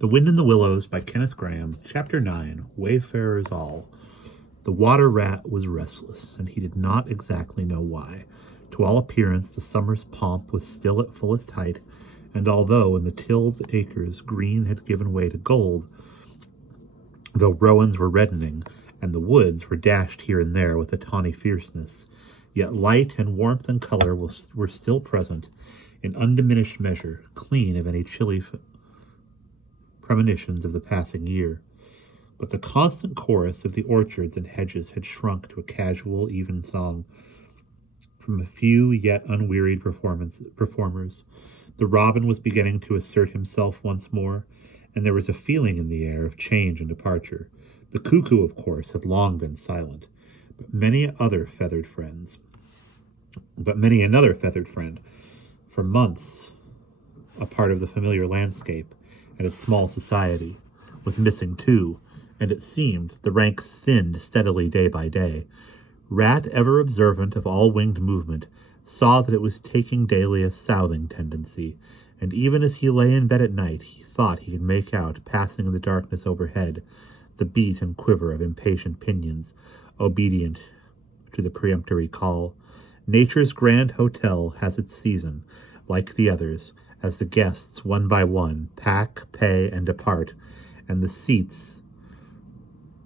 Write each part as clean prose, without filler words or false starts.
The Wind in the Willows by Kenneth Graham, Chapter 9, Wayfarers All. The water rat was restless, and he did not exactly know why. To all appearance, the summer's pomp was still at fullest height, and although in the tilled acres green had given way to gold, though rowans were reddening, and the woods were dashed here and there with a tawny fierceness, yet light and warmth and color were still present in undiminished measure, clean of any chilly premonitions of the passing year. But the constant chorus of the orchards and hedges had shrunk to a casual, even song from a few yet unwearied performers. The robin was beginning to assert himself once more, and there was a feeling in the air of change and departure. The cuckoo, of course, had long been silent, but many another feathered friend, for months a part of the familiar landscape and its small society, was missing too, and it seemed the ranks thinned steadily day by day. Rat, ever observant of all winged movement, saw that it was taking daily a southing tendency, and even as he lay in bed at night, he thought he could make out, passing in the darkness overhead, the beat and quiver of impatient pinions, obedient to the peremptory call. Nature's grand hotel has its season, like the others, as the guests, one by one, pack, pay, and depart, and the seats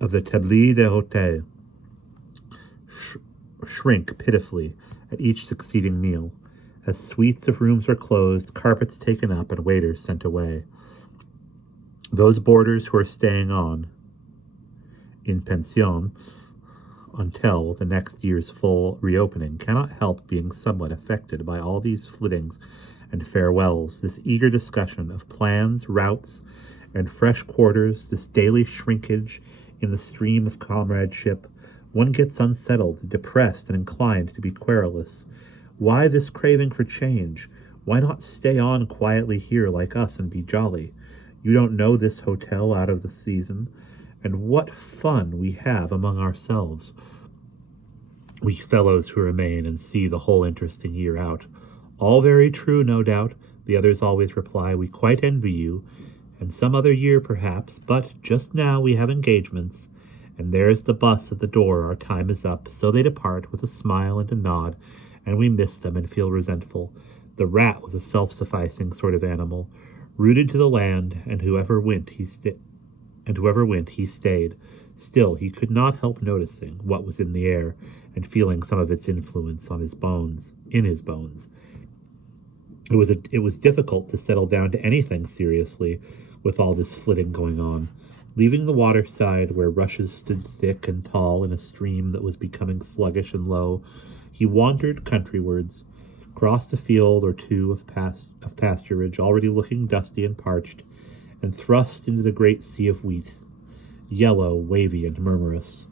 of the table d'hôte shrink pitifully at each succeeding meal, as suites of rooms are closed, carpets taken up, and waiters sent away. Those boarders who are staying on in pension until the next year's full reopening cannot help being somewhat affected by all these flittings and farewells, this eager discussion of plans, routes, and fresh quarters, this daily shrinkage in the stream of comradeship. One gets unsettled, depressed, and inclined to be querulous. Why this craving for change? Why not stay on quietly here like us and be jolly? You don't know this hotel out of the season, and what fun we have among ourselves, we fellows who remain and see the whole interesting year out. All very true, no doubt, the others always reply. We quite envy you, and some other year perhaps, but just now we have engagements, and there's the bus at the door, our time is up. So they depart with a smile and a nod, and we miss them and feel resentful. The rat was a self-sufficing sort of animal, rooted to the land, and whoever went, he stayed. Still, he could not help noticing what was in the air, and feeling some of its influence in his bones. It was difficult to settle down to anything seriously with all this flitting going on. Leaving the waterside, where rushes stood thick and tall in a stream that was becoming sluggish and low, he wandered countrywards, crossed a field or two of pasturage already looking dusty and parched, and thrust into the great sea of wheat, yellow, wavy, and murmurous,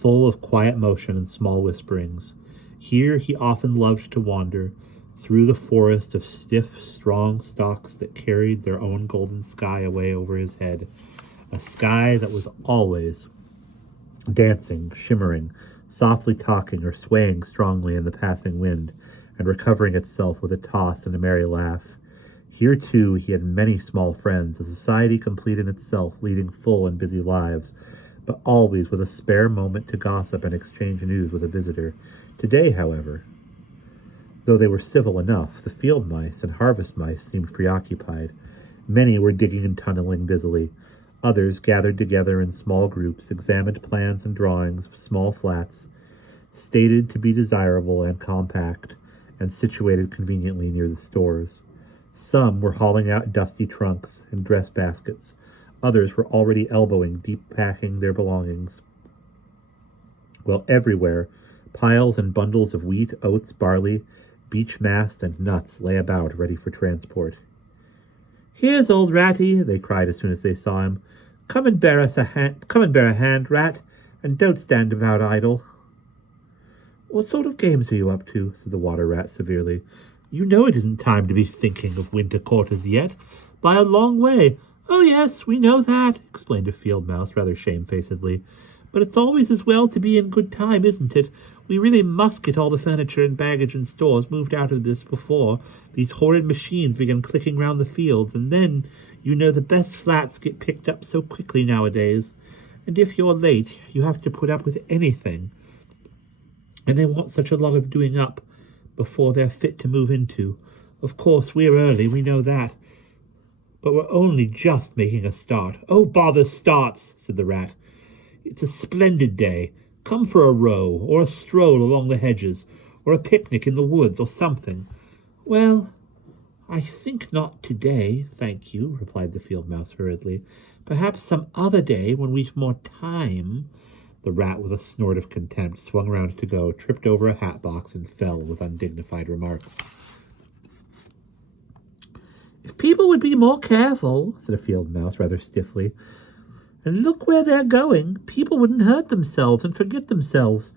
full of quiet motion and small whisperings. Here he often loved to wander, through the forest of stiff, strong stalks that carried their own golden sky away over his head, a sky that was always dancing, shimmering, softly talking or swaying strongly in the passing wind, and recovering itself with a toss and a merry laugh. Here, too, he had many small friends, a society complete in itself, leading full and busy lives, but always with a spare moment to gossip and exchange news with a visitor. Today, however, though they were civil enough, the field mice and harvest mice seemed preoccupied. Many were digging and tunneling busily. Others, gathered together in small groups, examined plans and drawings of small flats, stated to be desirable and compact, and situated conveniently near the stores. Some were hauling out dusty trunks and dress baskets. Others were already elbowing deep, packing their belongings. While everywhere, piles and bundles of wheat, oats, barley, beech mast, and nuts lay about, ready for transport. "Here's old Ratty," they cried as soon as they saw him. Come and bear a hand, Rat, and don't stand about idle." "What sort of games are you up to?" said the water rat severely. "You know it isn't time to be thinking of winter quarters yet, by a long way." "Oh, yes, we know that," explained a field mouse rather shamefacedly. But it's always as well to be in good time, isn't it? We really must get all the furniture and baggage and stores moved out of this before these horrid machines begin clicking round the fields, and then, you know, the best flats get picked up so quickly nowadays. And if you're late, you have to put up with anything. And they want such a lot of doing up before they're fit to move into. Of course, we're early, we know that. But we're only just making a start. Oh, bother starts, said the rat. It's a splendid day. Come for a row, or a stroll along the hedges, or a picnic in the woods, or something. Well, I think not today, thank you, replied the field mouse hurriedly. Perhaps some other day when we've more time. The rat, with a snort of contempt, swung round to go, tripped over a hat box, and fell with undignified remarks. If people would be more careful, said a field mouse rather stiffly, and look where they're going, people wouldn't hurt themselves and forget themselves.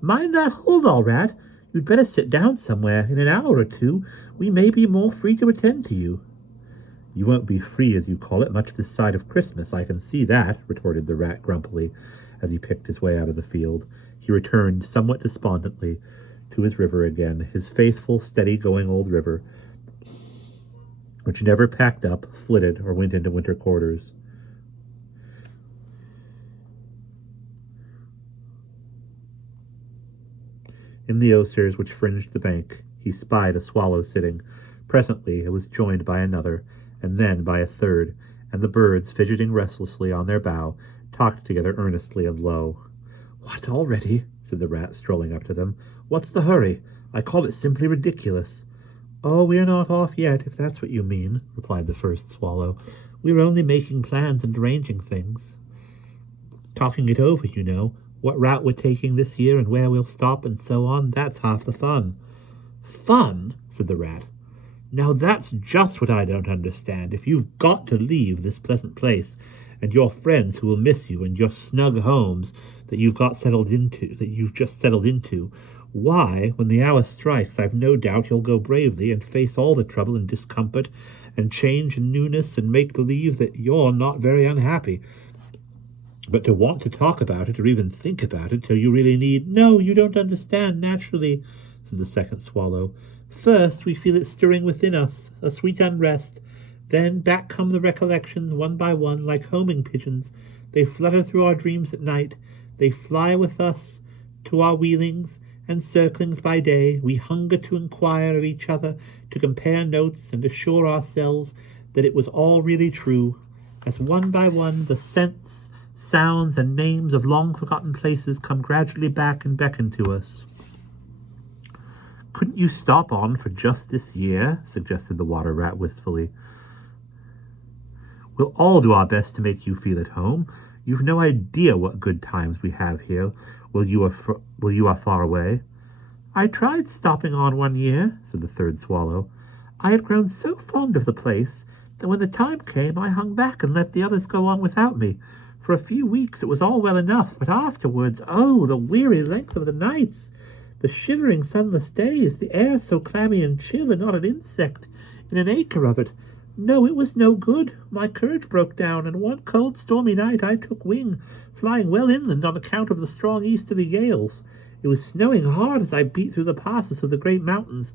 Mind that hold all, rat. You'd better sit down somewhere. In an hour or two, we may be more free to attend to you. You won't be free, as you call it, much this side of Christmas, I can see that, retorted the rat grumpily, as he picked his way out of the field. He returned, somewhat despondently, to his river again, his faithful, steady-going old river, which never packed up, flitted, or went into winter quarters. In the osiers which fringed the bank, he spied a swallow sitting. Presently it was joined by another, and then by a third, and the birds, fidgeting restlessly on their bough, talked together earnestly and low. What, already? Said the rat, strolling up to them. What's the hurry? I call it simply ridiculous. Oh, we're not off yet, if that's what you mean, replied the first swallow. We're only making plans and arranging things. Talking it over, you know. What route we're taking this year and where we'll stop and so on, that's half the fun. Fun? Said the rat. Now that's just what I don't understand. If you've got to leave this pleasant place, and your friends who will miss you, and your snug homes that you've just settled into, why, when the hour strikes, I've no doubt you'll go bravely and face all the trouble and discomfort and change and newness and make believe that you're not very unhappy. But to want to talk about it or even think about it till you really need— No, you don't understand, naturally, said the second swallow. First, we feel it stirring within us, a sweet unrest. Then back come the recollections, one by one, like homing pigeons. They flutter through our dreams at night. They fly with us to our wheelings and circlings by day. We hunger to inquire of each other, to compare notes and assure ourselves that it was all really true, as one by one the scents, sounds, and names of long-forgotten places come gradually back and beckon to us. Couldn't you stop on for just this year? Suggested the water rat wistfully. We'll all do our best to make you feel at home. You've no idea what good times we have here while you are far away. I tried stopping on one year, said the third swallow. I had grown so fond of the place that when the time came I hung back and let the others go on without me. For a few weeks it was all well enough, but afterwards, oh, the weary length of the nights, the shivering sunless days, the air so clammy and chill, and not an insect in an acre of it. No, it was no good. My courage broke down, and one cold stormy night I took wing, flying well inland on account of the strong easterly gales. It was snowing hard as I beat through the passes of the great mountains,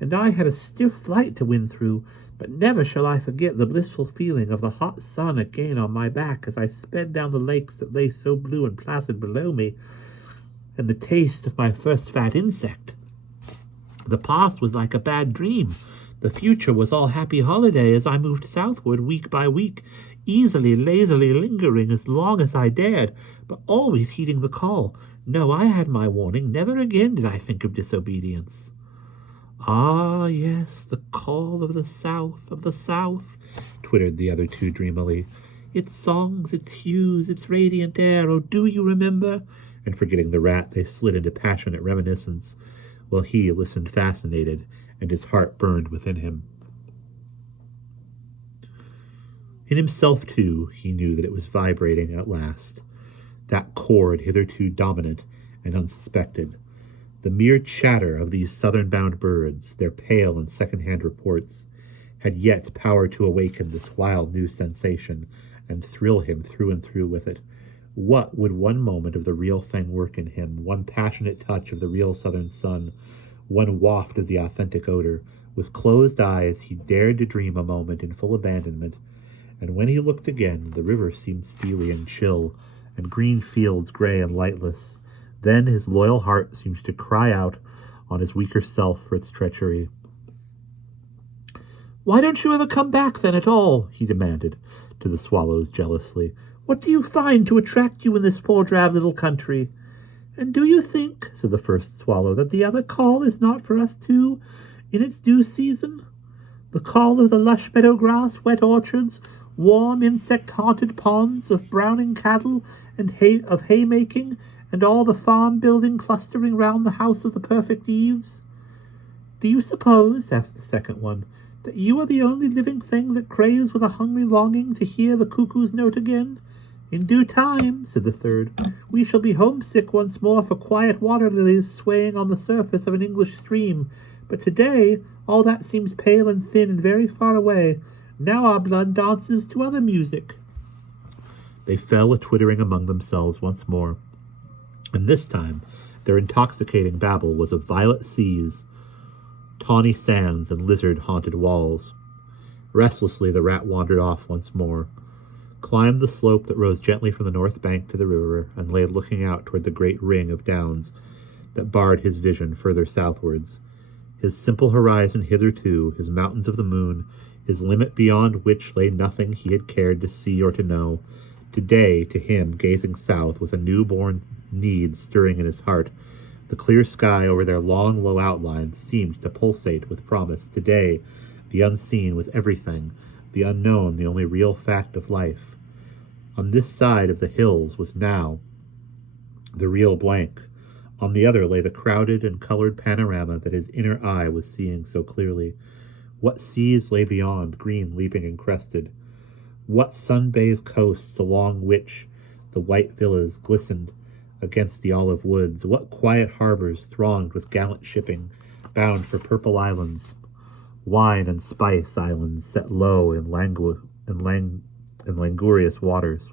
and I had a stiff flight to win through, but never shall I forget the blissful feeling of the hot sun again on my back as I sped down the lakes that lay so blue and placid below me, and the taste of my first fat insect. The past was like a bad dream. The future was all happy holiday as I moved southward week by week, easily, lazily lingering as long as I dared, but always heeding the call. No, I had my warning. Never again did I think of disobedience. Ah, yes, the call of the south, twittered the other two dreamily. Its songs, its hues, its radiant air, oh, do you remember? And forgetting the rat, they slid into passionate reminiscence, while he listened fascinated, and his heart burned within him. In himself, too, he knew that it was vibrating at last, that chord hitherto dominant and unsuspected. The mere chatter of these southern-bound birds, their pale and second-hand reports, had yet power to awaken this wild new sensation, and thrill him through and through with it. What would one moment of the real thing work in him, one passionate touch of the real southern sun, one waft of the authentic odor? With closed eyes he dared to dream a moment in full abandonment, and when he looked again, the river seemed steely and chill, and green fields gray and lightless. Then his loyal heart seemed to cry out on his weaker self for its treachery. "Why don't you ever come back, then, at all?" he demanded to the swallows jealously. "What do you find to attract you in this poor drab little country?" "And do you think," said the first swallow, "that the other call is not for us too, in its due season? The call of the lush meadow grass, wet orchards, warm insect-haunted ponds, of browning cattle and of haymaking, and all the farm building clustering round the house of the perfect eaves?" "Do you suppose," asked the second one, "that you are the only living thing that craves with a hungry longing to hear the cuckoo's note again?" "In due time," said the third, "we shall be homesick once more for quiet water lilies swaying on the surface of an English stream. But today all that seems pale and thin and very far away. Now our blood dances to other music." They fell a-twittering among themselves once more, and this time their intoxicating babble was of violet seas, tawny sands, and lizard-haunted walls. Restlessly the rat wandered off once more, climbed the slope that rose gently from the north bank to the river, and lay looking out toward the great ring of downs that barred his vision further southwards. His simple horizon hitherto, his mountains of the moon, his limit beyond which lay nothing he had cared to see or to know. Today, to him, gazing south with a newborn need stirring in his heart, the clear sky over their long, low outlines seemed to pulsate with promise. Today, the unseen was everything, the unknown the only real fact of life. On this side of the hills was now the real blank. On the other lay the crowded and colored panorama that his inner eye was seeing so clearly. What seas lay beyond, green, leaping, and crested? What sun-bathed coasts along which the white villas glistened against the olive woods? What quiet harbors thronged with gallant shipping, bound for purple islands, wine and spice islands set low in languorous waters?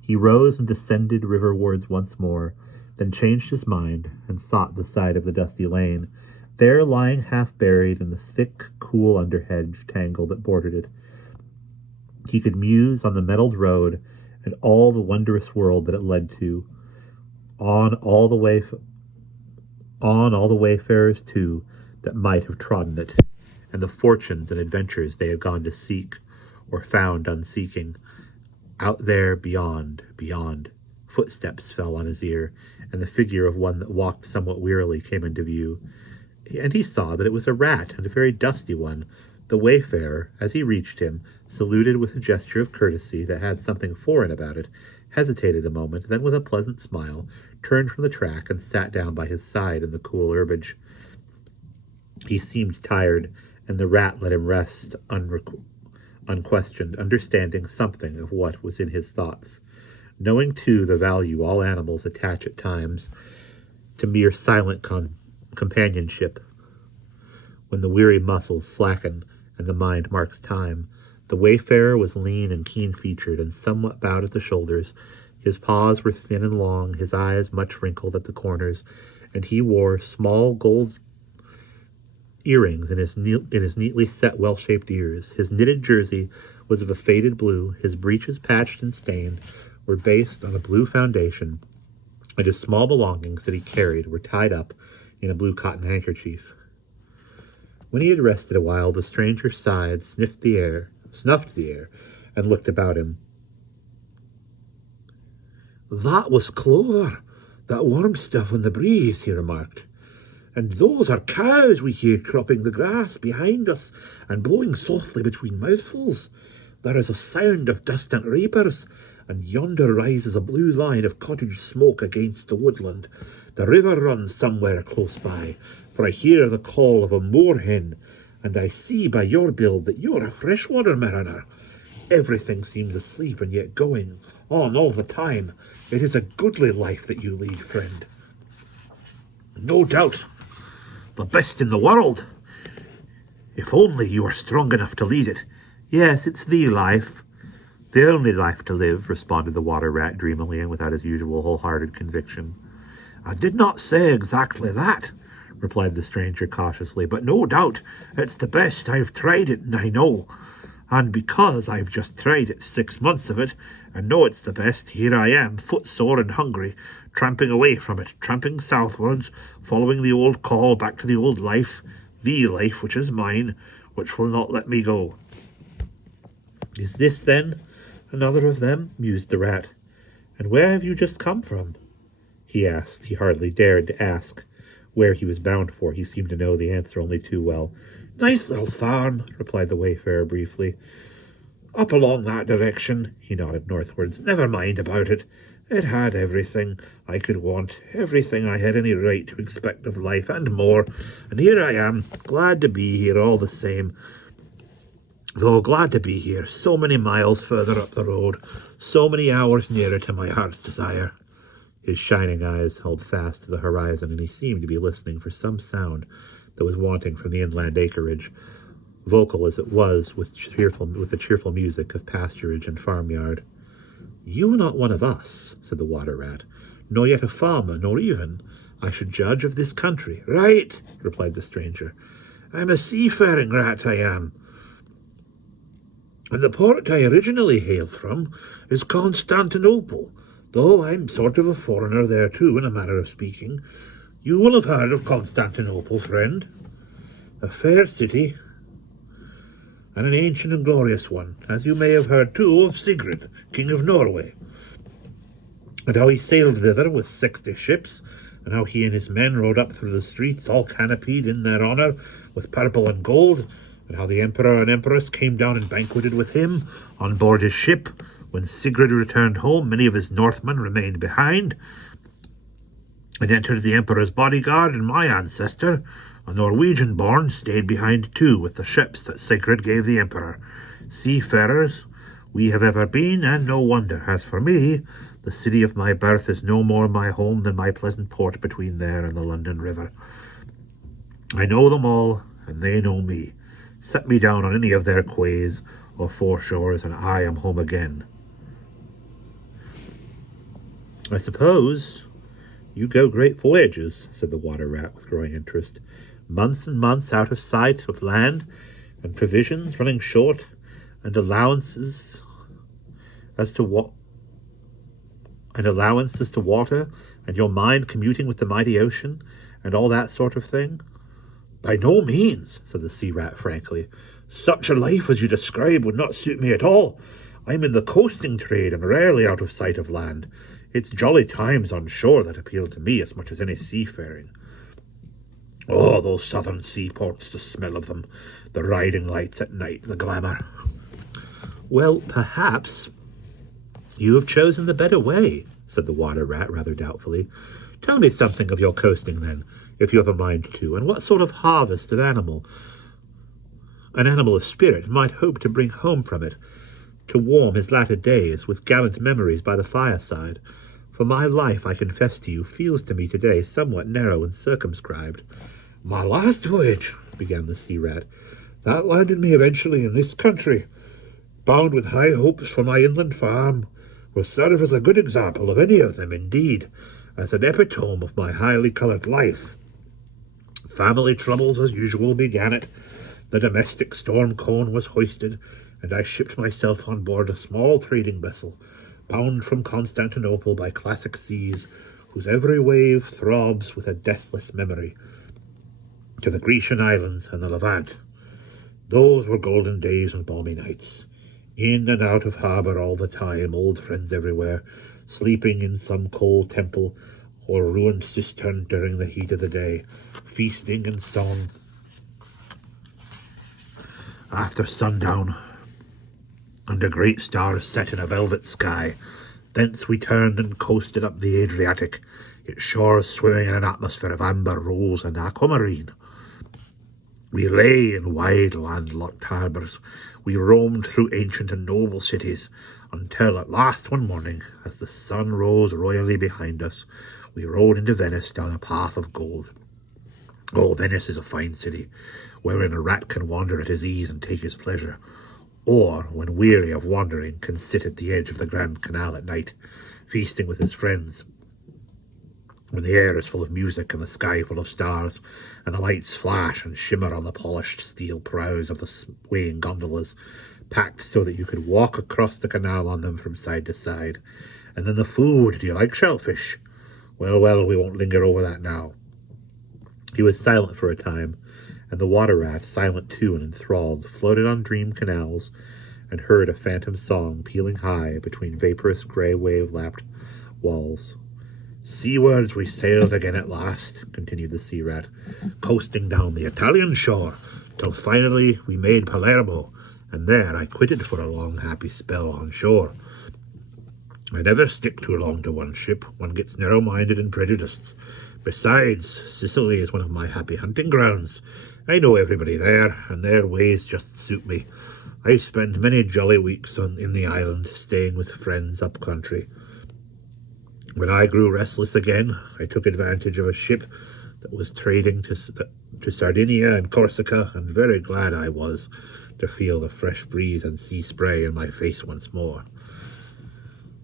He rose and descended riverwards once more, then changed his mind and sought the side of the dusty lane. There, lying half buried in the thick, cool underhedge tangle that bordered it, he could muse on the metalled road and all the wondrous world that it led to. On all the wayfarers, too, that might have trodden it, and the fortunes and adventures they had gone to seek, or found unseeking. Out there, beyond. Footsteps fell on his ear, and the figure of one that walked somewhat wearily came into view. And he saw that it was a rat, and a very dusty one. The wayfarer, as he reached him, saluted with a gesture of courtesy that had something foreign about it, hesitated a moment, then with a pleasant smile, turned from the track and sat down by his side in the cool herbage. He seemed tired, and the rat let him rest unquestioned, understanding something of what was in his thoughts, knowing too the value all animals attach at times to mere silent companionship. When the weary muscles slacken and the mind marks time, the wayfarer was lean and keen-featured and somewhat bowed at the shoulders. His paws were thin and long, his eyes much wrinkled at the corners, and he wore small gold earrings in his neatly set, well-shaped ears. His knitted jersey was of a faded blue, his breeches, patched and stained, were based on a blue foundation, and his small belongings that he carried were tied up in a blue cotton handkerchief. When he had rested a while, the stranger sighed, snuffed the air, and looked about him. "That was clover, that warm stuff on the breeze," he remarked. "And those are cows we hear cropping the grass behind us and blowing softly between mouthfuls. There is a sound of distant reapers, and yonder rises a blue line of cottage smoke against the woodland. The river runs somewhere close by, for I hear the call of a moor-hen, and I see by your build that you're a freshwater mariner. Everything seems asleep and yet going on all the time. It is a goodly life that you lead, friend." "No doubt. The best in the world, if only you are strong enough to lead it." "Yes, it's the life. The only life to live, responded the water rat dreamily and without his usual wholehearted conviction. I did not say exactly that, replied the stranger cautiously, but no doubt it's the best. I've tried it, and I know. And because I've just tried it 6 months of it, and know it's the best, here I am, footsore and hungry, tramping away from it, tramping southwards, following the old call back to the old life, the life which is mine, which will not let me go. Is this, then, another of them? Mused the rat. And where have you just come from? He asked. He hardly dared to ask where he was bound for. He seemed to know the answer only too well. Nice little farm, replied the wayfarer briefly. Up along that direction, he nodded northwards. Never mind about it. It had everything I could want, everything I had any right to expect of life, and more. And here I am, glad to be here all the same. Though glad to be here, so many miles further up the road, so many hours nearer to my heart's desire. His shining eyes held fast to the horizon, and he seemed to be listening for some sound that was wanting from the inland acreage, vocal as it was with the cheerful music of pasturage and farmyard. You are not one of us, said the water rat, nor yet a farmer, nor even, I should judge, of this country. Right, replied the stranger. I'm a seafaring rat, I am. And the port I originally hail from is Constantinople, though I'm sort of a foreigner there too, in a manner of speaking. You will have heard of Constantinople, friend. A fair city, and an ancient and glorious one, as you may have heard too of Sigrid, King of Norway, and how he sailed thither with 60 ships, and how he and his men rode up through the streets all canopied in their honour with purple and gold, and how the emperor and empress came down and banqueted with him on board his ship. When Sigrid returned home, many of his Northmen remained behind and entered the emperor's bodyguard, and my ancestor, a Norwegian-born, stayed behind too with the ships that Sigrid gave the emperor. Seafarers we have ever been, and no wonder. As for me, the city of my birth is no more my home than my pleasant port between there and the London River. I know them all, and they know me. Set me down on any of their quays or foreshores, and I am home again. I suppose you go great voyages, said the water rat with growing interest. Months and months out of sight of land, and provisions running short, and allowances as to water, and your mind commuting with the mighty ocean, and all that sort of thing. By no means, said the sea rat frankly. Such a life as you describe would not suit me at all. I'm in the coasting trade and rarely out of sight of land. It's jolly times on shore that appeal to me as much as any seafaring. Oh, those southern seaports, the smell of them, the riding lights at night, the glamour. Well, perhaps you have chosen the better way, said the water rat rather doubtfully. Tell me something of your coasting, then, if you have a mind to, and what sort of harvest of an animal of spirit might hope to bring home from it, to warm his latter days with gallant memories by the fireside. For my life, I confess to you, feels to me today somewhat narrow and circumscribed. My last voyage, began the sea rat, that landed me eventually in this country, bound with high hopes for my inland farm, will serve as a good example of any of them, indeed, as an epitome of my highly coloured life. Family troubles as usual began it. The domestic storm cone was hoisted, and I shipped myself on board a small trading vessel, bound from Constantinople by classic seas, whose every wave throbs with a deathless memory, to the Grecian islands and the Levant. Those were golden days and balmy nights. In and out of harbour all the time, old friends everywhere, sleeping in some cold temple or ruined cistern during the heat of the day, feasting and song. After sundown, under great stars set in a velvet sky, thence we turned and coasted up the Adriatic, its shores swimming in an atmosphere of amber, rose, and aquamarine. We lay in wide landlocked harbours. We roamed through ancient and noble cities, until at last one morning, as the sun rose royally behind us, we rode into Venice down a path of gold. Oh, Venice is a fine city, wherein a rat can wander at his ease and take his pleasure. or, when weary of wandering, can sit at the edge of the Grand Canal at night, feasting with his friends, when the air is full of music and the sky full of stars, and the lights flash and shimmer on the polished steel prows of the swaying gondolas, packed so that you could walk across the canal on them from side to side. And then the food. Do you like shellfish? Well, we won't linger over that now. He was silent for a time, and the water rat, silent too and enthralled, floated on dream canals and heard a phantom song pealing high between vaporous grey wave-lapped walls. Seawards we sailed again at last, continued the sea rat, coasting down the Italian shore, till finally we made Palermo, and there I quitted for a long happy spell on shore. I never stick too long to one ship. One gets narrow-minded and prejudiced. Besides, Sicily is one of my happy hunting grounds. I know everybody there, and their ways just suit me. I spent many jolly weeks in the island, staying with friends up country. When I grew restless again, I took advantage of a ship that was trading to Sardinia and Corsica, and very glad I was to feel the fresh breeze and sea spray in my face once more.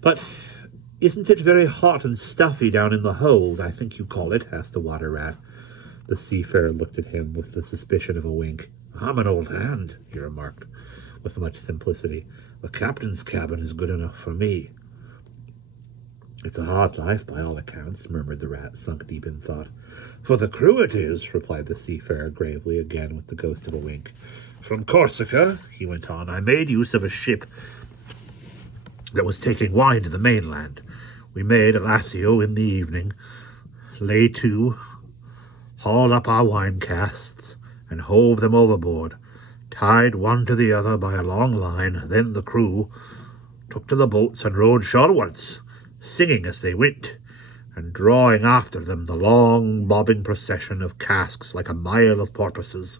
But isn't it very hot and stuffy down in the hold, I think you call it? Asked the water rat. The seafarer looked at him with the suspicion of a wink. I'm an old hand, he remarked, with much simplicity. The captain's cabin is good enough for me. It's a hard life by all accounts, murmured the rat, sunk deep in thought. For the crew it is, replied the seafarer gravely, again with the ghost of a wink. From Corsica, he went on, I made use of a ship that was taking wine to the mainland. We made a lassio in the evening, lay to, hauled up our wine casks, and hove them overboard, tied one to the other by a long line. Then the crew took to the boats and rowed shorewards, singing as they went, and drawing after them the long bobbing procession of casks like a mile of porpoises.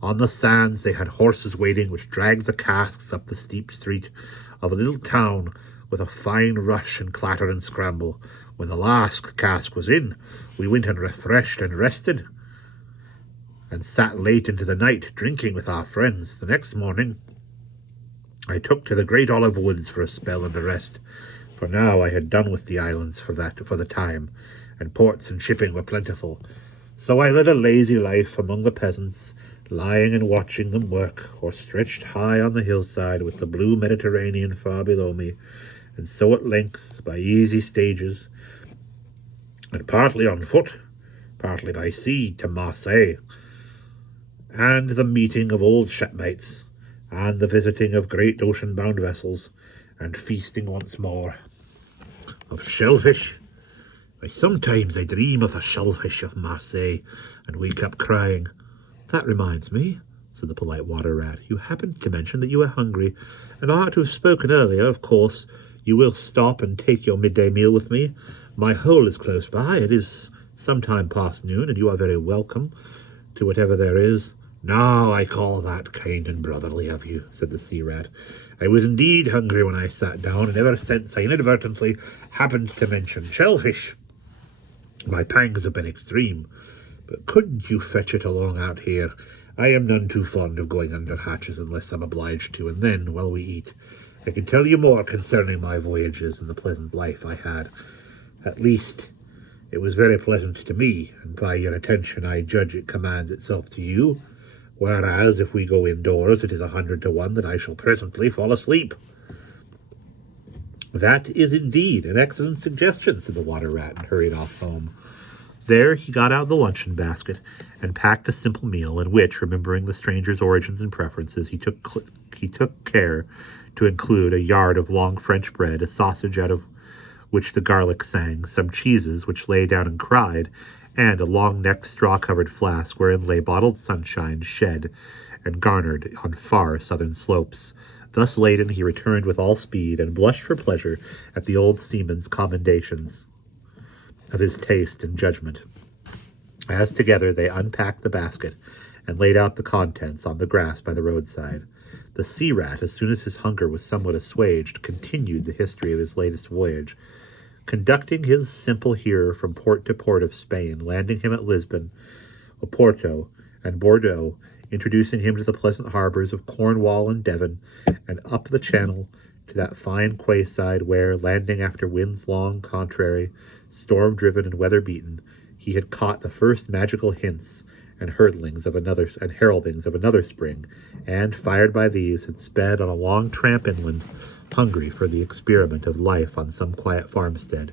On the sands they had horses waiting, which dragged the casks up the steep street of a little town with a fine rush and clatter and scramble. When the last cask was in, we went and refreshed and rested, and sat late into the night, drinking with our friends. The next morning I took to the great olive woods for a spell and a rest, for now I had done with the islands for the time, and ports and shipping were plentiful. So I led a lazy life among the peasants, lying and watching them work, or stretched high on the hillside with the blue Mediterranean far below me, and so at length, by easy stages, and partly on foot, partly by sea, to Marseille, and the meeting of old shipmates, and the visiting of great ocean-bound vessels, and feasting once more. Of shellfish, sometimes I dream of the shellfish of Marseille, and wake up crying. That reminds me, said the polite water rat, you happened to mention that you were hungry, and I ought to have spoken earlier. Of course, you will stop and take your midday meal with me. My hole is close by. It is some time past noon, and you are very welcome to whatever there is. Now I call that kind and brotherly of you, said the sea rat. I was indeed hungry when I sat down, and ever since I inadvertently happened to mention shellfish. My pangs have been extreme. But couldn't you fetch it along out here? I am none too fond of going under hatches unless I'm obliged to, and then, while we eat, I can tell you more concerning my voyages and the pleasant life I had. At least, it was very pleasant to me, and by your attention I judge it commands itself to you, whereas if we go indoors it is 100 to 1 that I shall presently fall asleep. That is indeed an excellent suggestion, said the water rat, and hurried off home. There he got out the luncheon basket and packed a simple meal, in which, remembering the stranger's origins and preferences, he took care to include a yard of long French bread, a sausage out of which the garlic sang, some cheeses which lay down and cried, and a long-necked straw-covered flask wherein lay bottled sunshine, shed and garnered on far southern slopes. Thus laden he returned with all speed, and blushed for pleasure at the old seaman's commendations of his taste and judgment. As together they unpacked the basket and laid out the contents on the grass by the roadside, the sea rat, as soon as his hunger was somewhat assuaged, continued the history of his latest voyage, conducting his simple hearer from port to port of Spain, landing him at Lisbon, Oporto, and Bordeaux, introducing him to the pleasant harbors of Cornwall and Devon, and up the channel to that fine quayside where, landing after winds long contrary, storm-driven and weather-beaten, he had caught the first magical hints and heraldings of another spring, and, fired by these, had sped on a long tramp inland, hungry for the experiment of life on some quiet farmstead,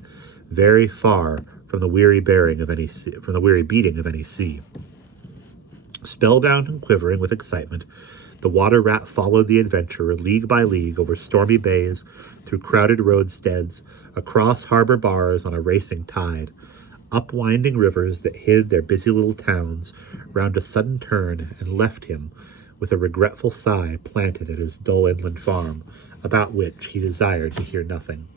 very far from the weary beating of any sea. Spellbound and quivering with excitement, the water rat followed the adventurer league by league over stormy bays, through crowded roadsteads, across harbor bars on a racing tide, up winding rivers that hid their busy little towns, round a sudden turn, and left him, with a regretful sigh, planted at his dull inland farm, about which he desired to hear nothing.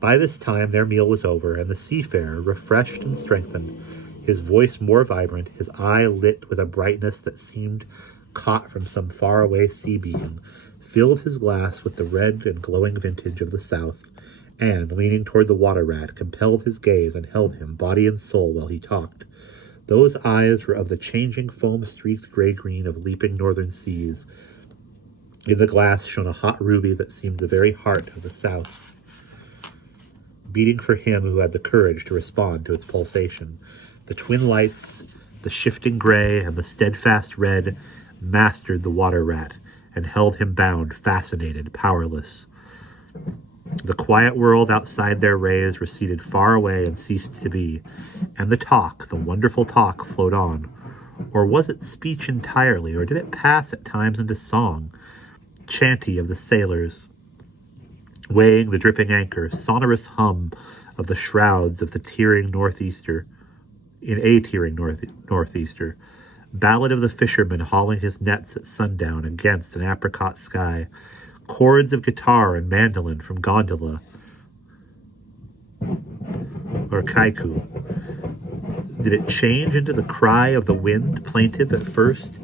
By this time their meal was over, and the seafarer, refreshed and strengthened, his voice more vibrant, his eye lit with a brightness that seemed caught from some faraway sea-beacon, filled his glass with the red and glowing vintage of the south, and, leaning toward the water-rat, compelled his gaze and held him, body and soul, while he talked. Those eyes were of the changing foam-streaked gray-green of leaping northern seas. In the glass shone a hot ruby that seemed the very heart of the south, beating for him who had the courage to respond to its pulsation. The twin lights, the shifting gray and the steadfast red, mastered the water-rat and held him bound, fascinated, powerless. The quiet world outside their rays receded far away and ceased to be, and the talk, the wonderful talk, flowed on. Or was it speech entirely, or did it pass at times into song, chanty of the sailors, weighing the dripping anchor, sonorous hum of the shrouds of the tearing northeaster, ballad of the fisherman hauling his nets at sundown against an apricot sky, chords of guitar and mandolin from gondola or kaiku. Did it change into the cry of the wind, plaintive at first,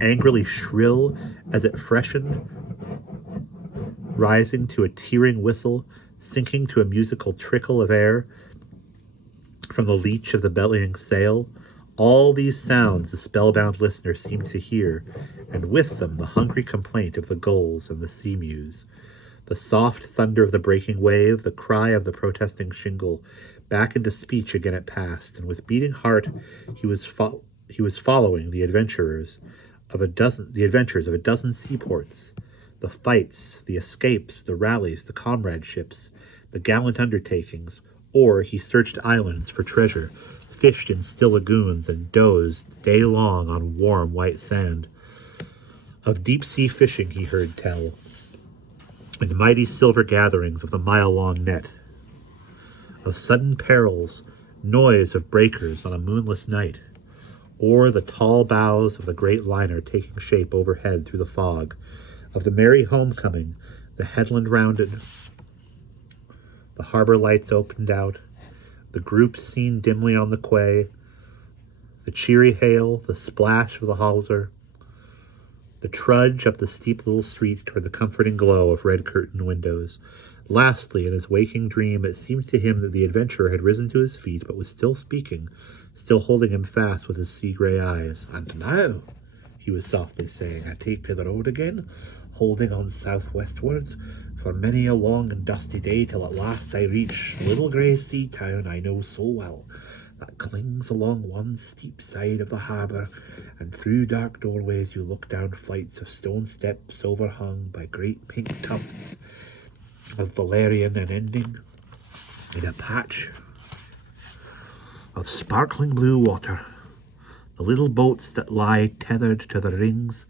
angrily shrill as it freshened, rising to a tearing whistle, sinking to a musical trickle of air from the leach of the bellying sail? All these sounds the spellbound listener seemed to hear, and with them the hungry complaint of the gulls and the sea mews, the soft thunder of the breaking wave, the cry of the protesting shingle. Back into speech again it passed, and with beating heart he was following the adventures of a dozen seaports, the fights, the escapes, the rallies, the comradeships, the gallant undertakings, or he searched islands for treasure, fished in still lagoons, and dozed day long on warm white sand. Of deep-sea fishing he heard tell, and mighty silver gatherings of the mile-long net, of sudden perils, noise of breakers on a moonless night, or the tall bows of the great liner taking shape overhead through the fog, of the merry homecoming, the headland rounded, the harbor lights opened out, the groups seen dimly on the quay, the cheery hail, the splash of the hawser, the trudge up the steep little street toward the comforting glow of red-curtained windows. Lastly, in his waking dream, it seemed to him that the adventurer had risen to his feet, but was still speaking, still holding him fast with his sea-gray eyes. "And now," he was softly saying, "I take to the road again, holding on southwestwards, for many a long and dusty day, till at last I reach the little grey sea town I know so well, that clings along one steep side of the harbour, and through dark doorways you look down flights of stone steps overhung by great pink tufts of valerian, and ending in a patch of sparkling blue water. The little boats that lie tethered to the rings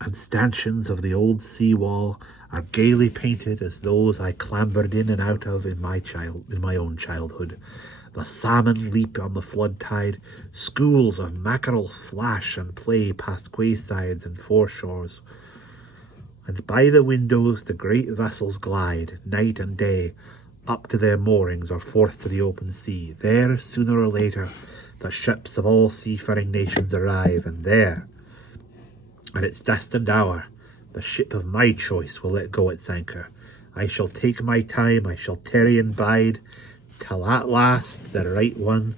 and stanchions of the old sea-wall are gaily painted as those I clambered in and out of in my own childhood. The salmon leap on the flood tide, schools of mackerel flash and play past quaysides and foreshores, and by the windows the great vessels glide, night and day, up to their moorings or forth to the open sea. There, sooner or later, the ships of all seafaring nations arrive, and there, at its destined hour, the ship of my choice will let go its anchor. I shall take my time, I shall tarry and bide, till at last the right one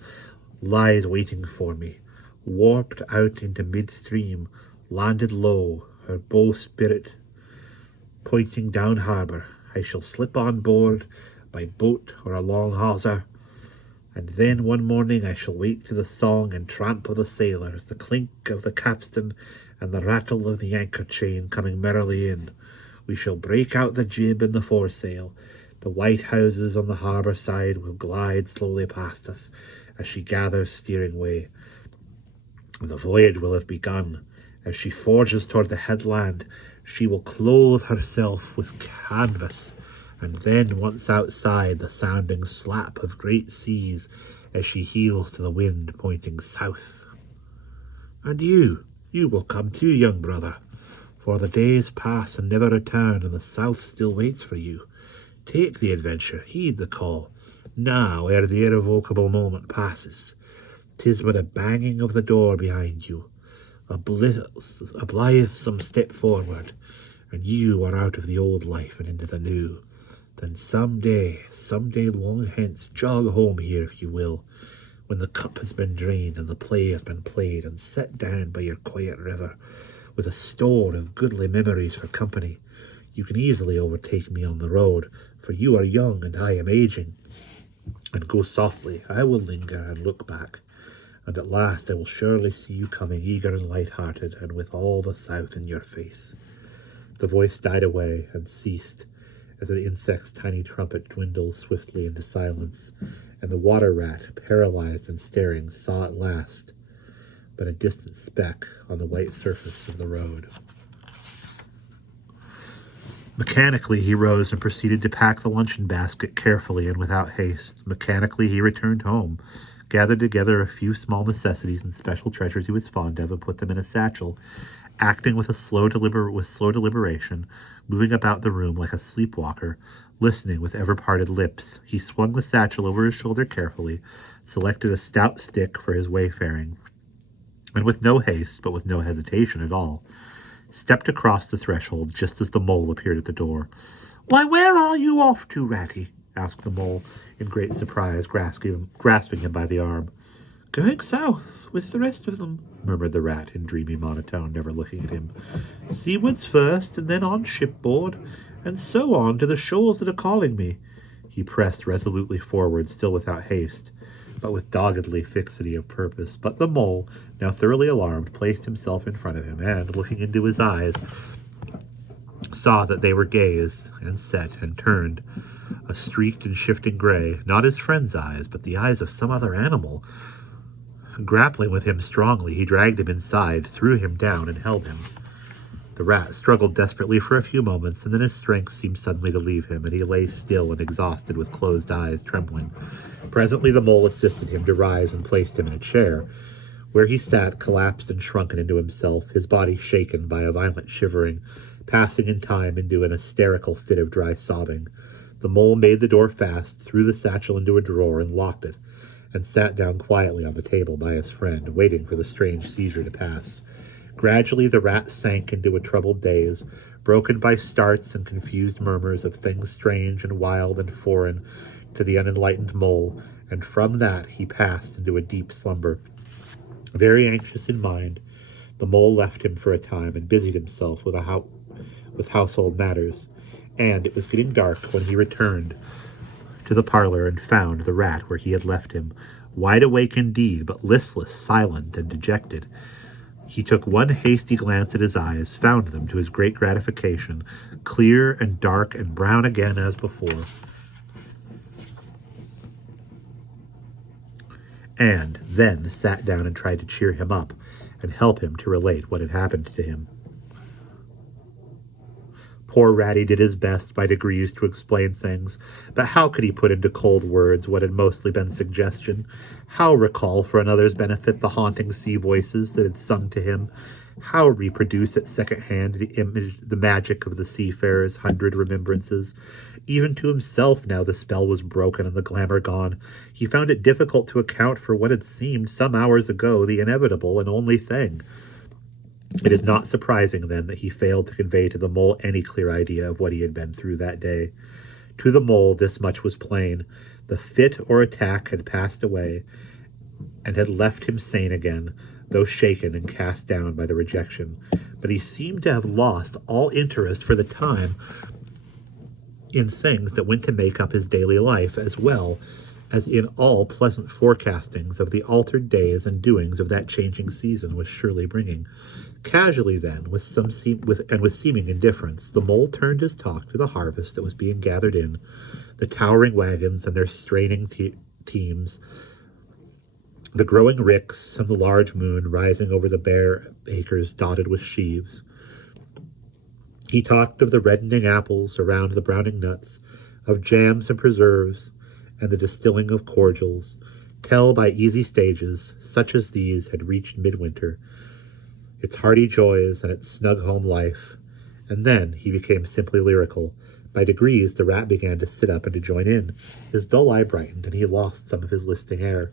lies waiting for me, warped out into midstream, landed low, her bowsprit pointing down harbour. I shall slip on board by boat or a long hawser, and then one morning I shall wake to the song and tramp of the sailors, the clink of the capstan, and the rattle of the anchor chain coming merrily in. We shall break out the jib and the foresail. The white houses on the harbour side will glide slowly past us as she gathers steering way. The voyage will have begun. As she forges toward the headland, she will clothe herself with canvas, and then once outside, the sounding slap of great seas as she heels to the wind pointing south. And you will come too, young brother, for the days pass and never return, and the south still waits for you. Take the adventure, heed the call, now ere the irrevocable moment passes. 'Tis but a banging of the door behind you, a blithesome step forward, and you are out of the old life and into the new. Then some day long hence, jog home here if you will, when the cup has been drained and the play has been played, and set down by your quiet river, with a store of goodly memories for company. You can easily overtake me on the road, for you are young and I am aging. And go softly, I will linger and look back, and at last I will surely see you coming, eager and light-hearted, and with all the south in your face. The voice died away and ceased, as an insect's tiny trumpet dwindles swiftly into silence, and the water rat, paralyzed and staring, saw at last but a distant speck on the white surface of the road. Mechanically he rose and proceeded to pack the luncheon basket carefully and without haste. Mechanically he returned home, gathered together a few small necessities and special treasures he was fond of, and put them in a satchel, acting with slow deliberation, moving about the room like a sleepwalker, listening with ever-parted lips. He swung the satchel over his shoulder carefully, selected a stout stick for his wayfaring, and with no haste, but with no hesitation at all, stepped across the threshold just as the mole appeared at the door. "Why, where are you off to, Ratty?" asked the mole, in great surprise, grasping him by the arm. "Going south with the rest of them," murmured the rat in dreamy monotone, never looking at him. "Seawards first, and then on shipboard, and so on to the shores that are calling me." He pressed resolutely forward, still without haste, but with doggedly fixity of purpose. But the mole, now thoroughly alarmed, placed himself in front of him, and, looking into his eyes, saw that they were gazed, and set, and turned, a streaked and shifting gray, not his friend's eyes, but the eyes of some other animal. Grappling with him strongly, he dragged him inside, threw him down, and held him. The rat struggled desperately for a few moments, and then his strength seemed suddenly to leave him, and he lay still and exhausted with closed eyes, trembling. Presently the mole assisted him to rise and placed him in a chair, where he sat, collapsed and shrunken into himself, his body shaken by a violent shivering, passing in time into an hysterical fit of dry sobbing. The mole made the door fast, threw the satchel into a drawer, and locked it, and sat down quietly on the table by his friend, waiting for the strange seizure to pass. Gradually the rat sank into a troubled daze, broken by starts and confused murmurs of things strange and wild and foreign to the unenlightened mole, and from that he passed into a deep slumber. Very anxious in mind, the mole left him for a time and busied himself with household matters, and it was getting dark when he returned to the parlor and found the rat where he had left him, wide awake indeed, but listless, silent, and dejected. He took one hasty glance at his eyes, found them, to his great gratification, clear and dark and brown again as before, and then sat down and tried to cheer him up and help him to relate what had happened to him. Poor Ratty did his best by degrees to explain things, but how could he put into cold words what had mostly been suggestion? How recall for another's benefit the haunting sea voices that had sung to him? How reproduce at second hand the magic of the seafarer's 100 remembrances? Even to himself now the spell was broken and the glamour gone. He found it difficult to account for what had seemed some hours ago the inevitable and only thing. It is not surprising, then, that he failed to convey to the mole any clear idea of what he had been through that day. To the mole this much was plain. The fit or attack had passed away and had left him sane again, though shaken and cast down by the rejection. But he seemed to have lost all interest for the time in things that went to make up his daily life, as well as in all pleasant forecastings of the altered days and doings of that changing season was surely bringing. Casually then, with seeming indifference, the mole turned his talk to the harvest that was being gathered in, the towering wagons and their straining teams, the growing ricks and the large moon rising over the bare acres dotted with sheaves. He talked of the reddening apples around the browning nuts, of jams and preserves, and the distilling of cordials, till by easy stages, such as these had reached midwinter, its hearty joys and its snug home life. And then he became simply lyrical. By degrees the rat began to sit up and to join in. His dull eye brightened, and he lost some of his listing air.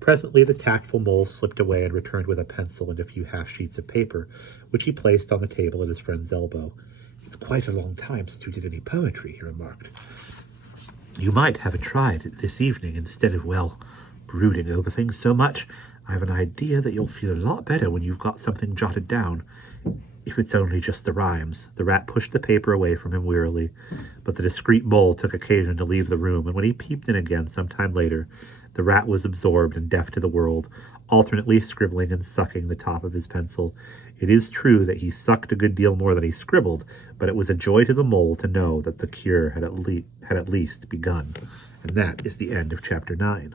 Presently the tactful mole slipped away and returned with a pencil and a few half-sheets of paper, which he placed on the table at his friend's elbow. "It's quite a long time since you did any poetry," he remarked. "You might have tried it this evening instead of, well, brooding over things so much. I have an idea that you'll feel a lot better when you've got something jotted down, if it's only just the rhymes." The rat pushed the paper away from him wearily, but the discreet mole took occasion to leave the room, and when he peeped in again some time later, the rat was absorbed and deaf to the world, alternately scribbling and sucking the top of his pencil. It is true that he sucked a good deal more than he scribbled, but it was a joy to the mole to know that the cure had at least begun. And that is the end of chapter 9.